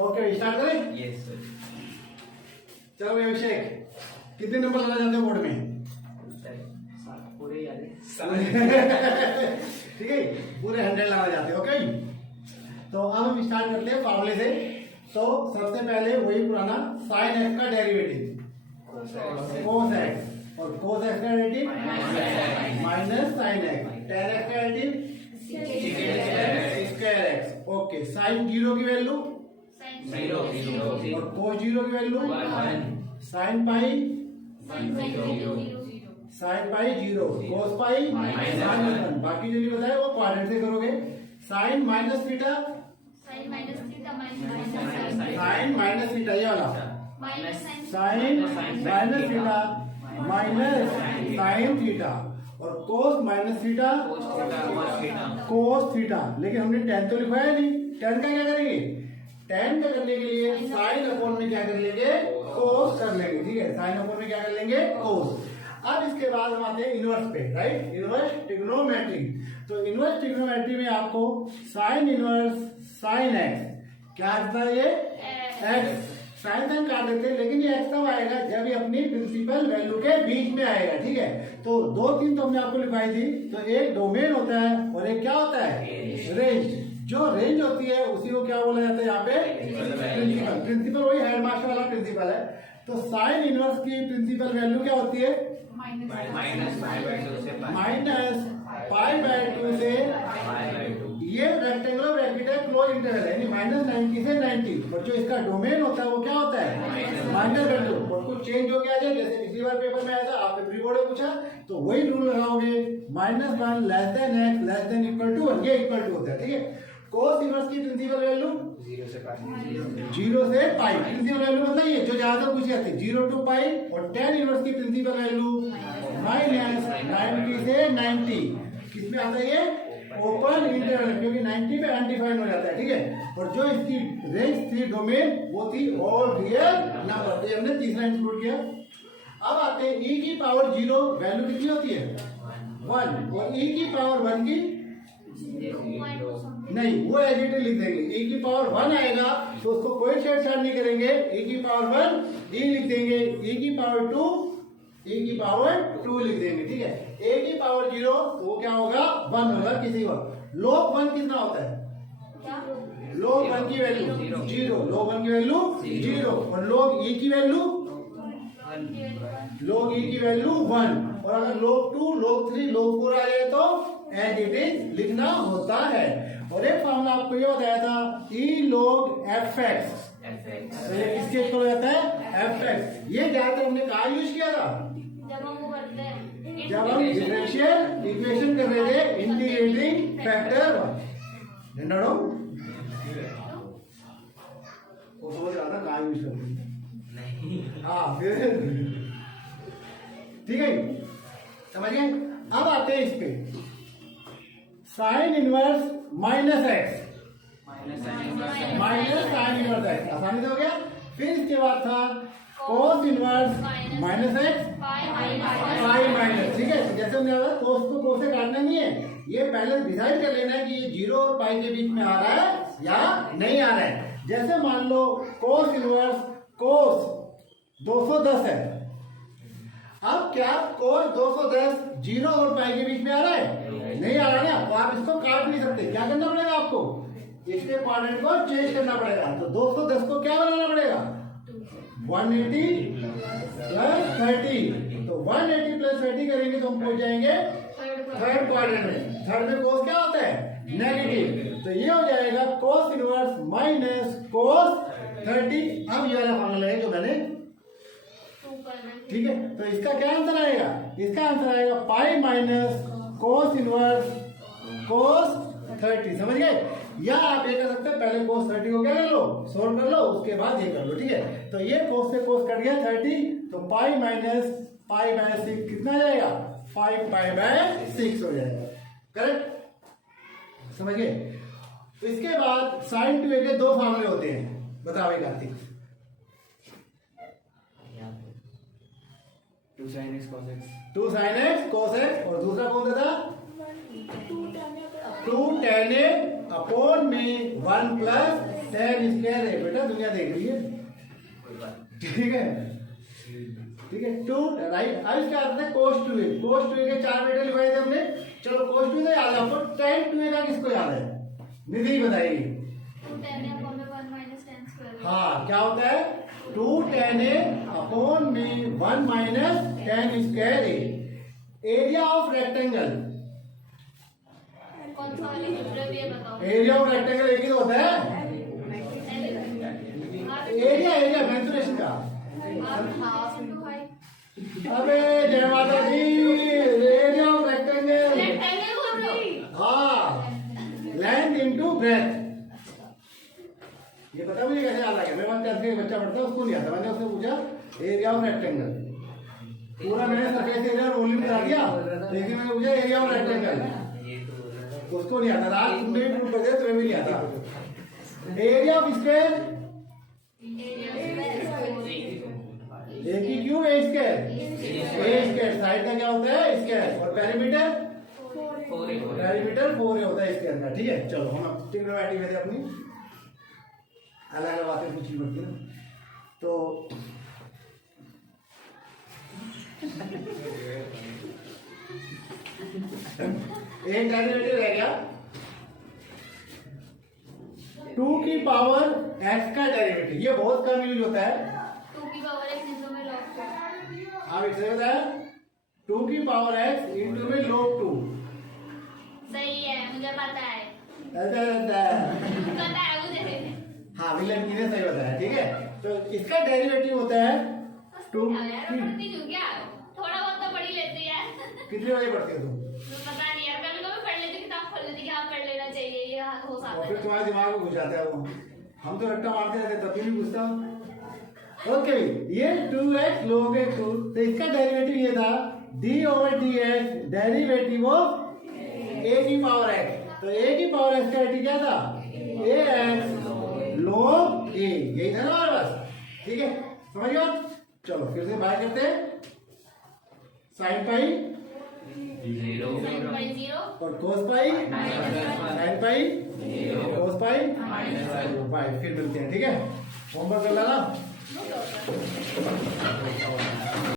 Okay start करें। Yes sir. चलो अभिषेक, कितने नंबर लाना चाहते हो बोर्ड में? पूरे याद है। ठीक है, पूरे 100 लाना चाहते हो। ओके, तो अब हम स्टार्ट करते हैं फॉर्मूले से। तो सबसे पहले वही पुराना साइन एक्स का डेरिवेटिव कोस एक्स, और कोस एक्स का derivative minus sine x, tan x का derivative square x. Okay, sine zero की वैल्यू और कोस जीरो की value sine pi zero, cos pi sine 1। बाकी जो भी बताया वो क्वाड्रेंट से करोगे। Sine minus theta, sine minus theta ये वाला, sine minus theta minus sine theta, और cos minus theta cos theta. लेकिन हमने टेन तो लिखवाया नहीं, टेन का क्या करेंगे? टेन का करने के लिए साइन अपॉन में क्या कर लेंगे? कोस कर लेंगे। ठीक है, साइन अपॉन में क्या कर लेंगे? कोस। अब इसके बाद हम आते हैं इनवर्स पे, राइट? Inverse trigonometry. तो इनवर्स ट्रिग्नोमेट्री में आपको साइन इनवर्स साइन एक्स क्या आता है? ये एक्स। साइन साइन काट देते हैं, लेकिन ये एक्स तब आएगा जब ये अपनी प्रिंसिपल वैल्यू के बीच में आएगा। ठीक है, तो दो तीन तो हमने आपको लिखवाई थी। तो एक डोमेन होता है और एक क्या होता है? रेंज। जो रेंज होती है उसी को क्या बोला जाता है यहाँ पे? प्रिंसिपल। प्रिंसिपल वही हेडमास्टर वाला प्रिंसिपल है। तो साइन इनवर्स की प्रिंसिपल वैल्यू क्या होती है? माइनस पाई बाय 2 से, ये रेक्टेंगुलर ब्रैकेट है, क्लोज इंटरवल है, यानी माइनस 90 से 90। और जो इसका डोमेन होता है वो क्या होता है? Minus value. और कुछ चेंज हो गया जैसे पिछली बार पेपर में आया था, आपने प्री बोर्ड में पूछा, तो वही रूल लगाओगे, -1 less than x less than equal to 1, ये इक्वल टू होता है। ठीक है, कोस इनवर्स की प्रिंसिपल वैल्यू 0 से पाई। प्रिंसिपल वैल्यू मतलब ये जो ज्यादा पूछी जाती है 0 टू पाई। और टेन इनवर्स की प्रिंसिपल वैल्यू माइनस 90 से 90। किसमें आता है? ये ओपन इंटरवल, क्योंकि 90 पे अनडिफाइंड हो जाता है। ठीक है, और जो इसकी रेंज थी डोमेन वो थी ऑल रियल नंबर। तो हमने तीसरा इंक्लूड किया। अब आते हैं e की पावर 0 वैल्यू कितनी होती है? 1। और e की पावर 1 की नहीं, वो एडिटिव लिख देंगे। e की पावर 1 आएगा तो उसको कोई छेड़छाड़ नहीं करेंगे, e की पावर 1 e लिख देंगे, e की पावर 2 लिख देंगे। ठीक है, a की पावर 0 तो वो क्या होगा? 1 होगा किसी को। log 1 कितना होता है? log 1 की वैल्यू 0, log 1 की वैल्यू 0, और log e की वैल्यू 1। और अगर log 2, log 3, log 4 आ जाए तो एज इट इज लिखना होता है। और एक फॉर्मूला आपको ये बताया था e log fx। तो ये किसके इक्वल जाता है? fx। ये ज्यादातर हमने कहाँ यूज किया था? जब हम डिफरेंशियल इक्वेशन कर रहे थे, इंटीग्रेटिंग फैक्टर। वो समझ रहा था कहाँ यूज करते नहीं। हाँ, फिर ठीक है, समझ गए। अब आते हैं इस पे, साइन इनवर्स माइनस एक्स आसानी से हो गया। फिर इसके बाद था cos inverse minus x pi minus. ठीक है, जैसे हमने कहा कोस को कोस से काटना नहीं है, ये पहले डिसाइड कर लेना है कि ये 0 और पाई के बीच में आ रहा है या नहीं आ रहा है। जैसे मान लो कोस इनवर्स कोस 210 है। अब क्या कोस 210 0 और पाई के बीच में आ रहा है? नहीं आ रहा ना, तो आप इसको काट नहीं सकते। क्या करना पड़ेगा आपको? इसके क्वाड्रेंट को चेंज करना पड़ेगा। तो 210 को क्या बनाना पड़ेगा? 180 प्लस 30। तो 180 प्लस 30 करेंगे तो हम पहुंच जाएंगे थर्ड क्वाड्रेंट में। थर्ड में कोस क्या होता है? नेगेटिव। तो ये हो जाएगा कोस इनवर्स माइनस कोस 30। अब ये वाला फॉर्मूला है जो मैंने, ठीक है, तो इसका क्या आंसर आएगा? इसका आंसर आएगा पाई माइनस कोस इनवर्स कोस 30। समझ गए? या आप ये कर सकते हैं, पहले कोस 30 को क्या कर लो? सोल्व कर लो, उसके बाद ये कर लो। ठीक है, तो ये कोस से कोस कट गया 30, तो पाई माइनस पाई बाय 6 कितना जाएगा? 5 पाई बाय 6 हो जाएगा। करेक्ट? समझ गए? तो इसके बाद साइन 2a के दो फॉर्मूले होते हैं। बताओ भाई Kartik. 2 sin x cos x, 2 sin x cos x, और दूसरा कौन सा था? 2 tan A अपॉन में 1 प्लस tan स्क्वायर है। बेटा दुनिया देख रही है, ठीक है, ठीक है। 2 राइट। अब इसका अर्थ है cos 2a। cos 2a के 4 बेटे लिखवाए थे हमने। चलो cos 2a तो याद है आपको, tan 2a का किसको याद है? निधि बताइए। हाँ, क्या होता है? 2 tan A अपॉन में 1 minus tan square A। Area of rectangle, area of rectangle एक ही तो होता है। एरिया मेंसुरेशन का। अबे जय माता दी, एरिया ऑफ रेक्टेंगल। हाँ, लेंथ इनटू ब्रेथ। ये पता मुझे कैसे याद आ गया? मेरे पास 10th का बच्चा पढ़ता है, उसको नहीं आता। मैंने उससे पूछा एरिया ऑफ रेक्टेंगल, पूरा मैंने सरफेस एरिया और वॉल्यूम बता दिया, लेकिन मैंने पूछा एरिया ऑफ रेक्टेंगल, उसको नहीं आता। रात तुमने भी प्रूव कर दिया, तुम्हें भी नहीं आता। एरिया ऑफ स्क्वायर, ए की क्यूब ए स्क्वायर। साइड का क्या होता है? स्क्वायर। और पेरीमीटर 4 होता है स्क्वायर का, ठीक है। चलो हम ट्रिग्नोमेट्री में थे अपनी, अलग अलग बातें पूछनी पड़ती है ना, तो एक डेरिवेटिव रह गया 2 की पावर x का डेरिवेटिव। ये बहुत कम यूज होता है। 2 की पावर x इंटू में log 2। आप इससे बताया 2 की पावर x इंटू में log 2। सही है, मुझे पता है। पता है मुझे। हाँ, विलन की ने सही बताया, ठीक है। तो इसका डेरिवेटिव होता है 2 यार पढ़ती क्यों क्या? थोड़ा बहुत तो पढ़ ही लेती है। कितने बजे पढ़ते हो तुम? पता नहीं यार, कभी कभी पढ़ लेती, किताब खोल लेती कि हाँ पढ़ लेना चाहिए, ये हो सकता और फिर है। तुम्हारे दिमाग में घुस जाता है वो। हम तो रट्टा मारते रहते, तब भी नहीं घुसता। ओके, ये 2x log 2, तो इसका डेरिवेटिव ये था d/dx, डेरिवेटिव ऑफ a की पावर x। तो a की पावर x का डेरिवेटिव क्या था? ax log a। यही था ना हमारे पास, ठीक है। समझ गए आप? चलो फिर से बाय करते हैं। sin पाई 0 और cos पाई, sin पाई cos पाई, फिर मिलते हैं, ठीक है। होमवर्क कर लेना।